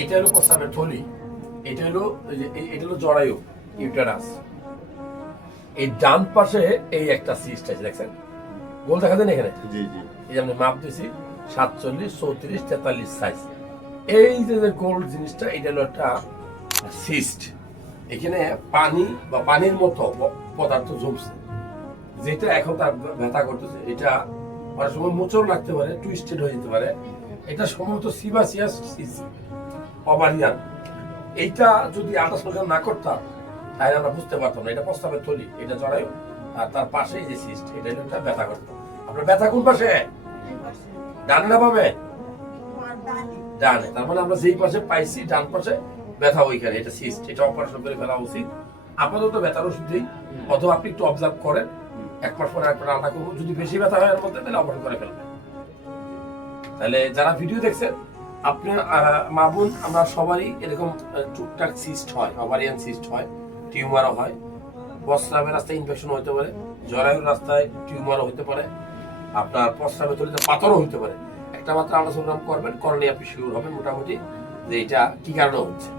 এটা হলো প্রস্রাবের থলি এটা হলো এটা হলো জরায়ু ইউটেরাস। এই ডান পাশে এই একটা সিস্ট আছে দেখছেন? গোল দেখা এখানে? জি জি। এই যে আমি মাপ দিছি সাতচল্লিশ চৌত্রিশ তেতাল্লিশ সাইজ এই যে যে গোল জিনিসটা এটা হলো একটা সিস্ট এখানে পানি বা পানির মতো পদার্থ জমছে। যেটা এখন তার ব্যথা করতেছে এটা অনেক সময় মোচড় লাগতে পারে টুইস্টেড হয়ে যেতে পারে। এটা সম্ভবত সিবাসিয়াস অবারিয়ান। এইটা যদি আল্ট্রাসাউন্ড না করতাম তাহলে আমরা বুঝতে পারতাম না। এটা প্রস্তাবের থলি এটা জড়ায়ু আর তার পাশেই যে সিস্ট এটা হলো একটা ব্যথা করতো আপনার ব্যথা কোন পাশে? ডানে না পাবে ডানে। তার মানে আমরা যেই পাশে পাইছি ডান পাশে ব্যথা ওইখানে এটা সিস্ট এটা অপারেশন করে ফেলা উচিত। আপাতত ব্যথার ওষুধ দিই অথবা আপনি একটু অবজার্ভ করেন এক মাস পরে একবার আলাদা করব। যদি বেশি ব্যথা হয় এর মধ্যে তাহলে অপারেশন করে ফেলবেন। তাহলে যারা ভিডিও দেখছেন আপনি আহ, মা বোন আমরা সবারই এরকম টুকটাক সিস্ট হয় ওভারিয়ান সিস্ট হয় টিউমারও হয়। প্রস্রাবের রাস্তায় ইনফেকশন হতে পারে জরায়ুর রাস্তায় টিউমারও হতে পারে আপনার প্রস্রাবের তলিতে পাথরও হতে পারে। একটা মাত্র আলোচনা করবেন করলে আপনি শিওর হবেন মোটামুটি যে এটা কি কারণে হচ্ছে।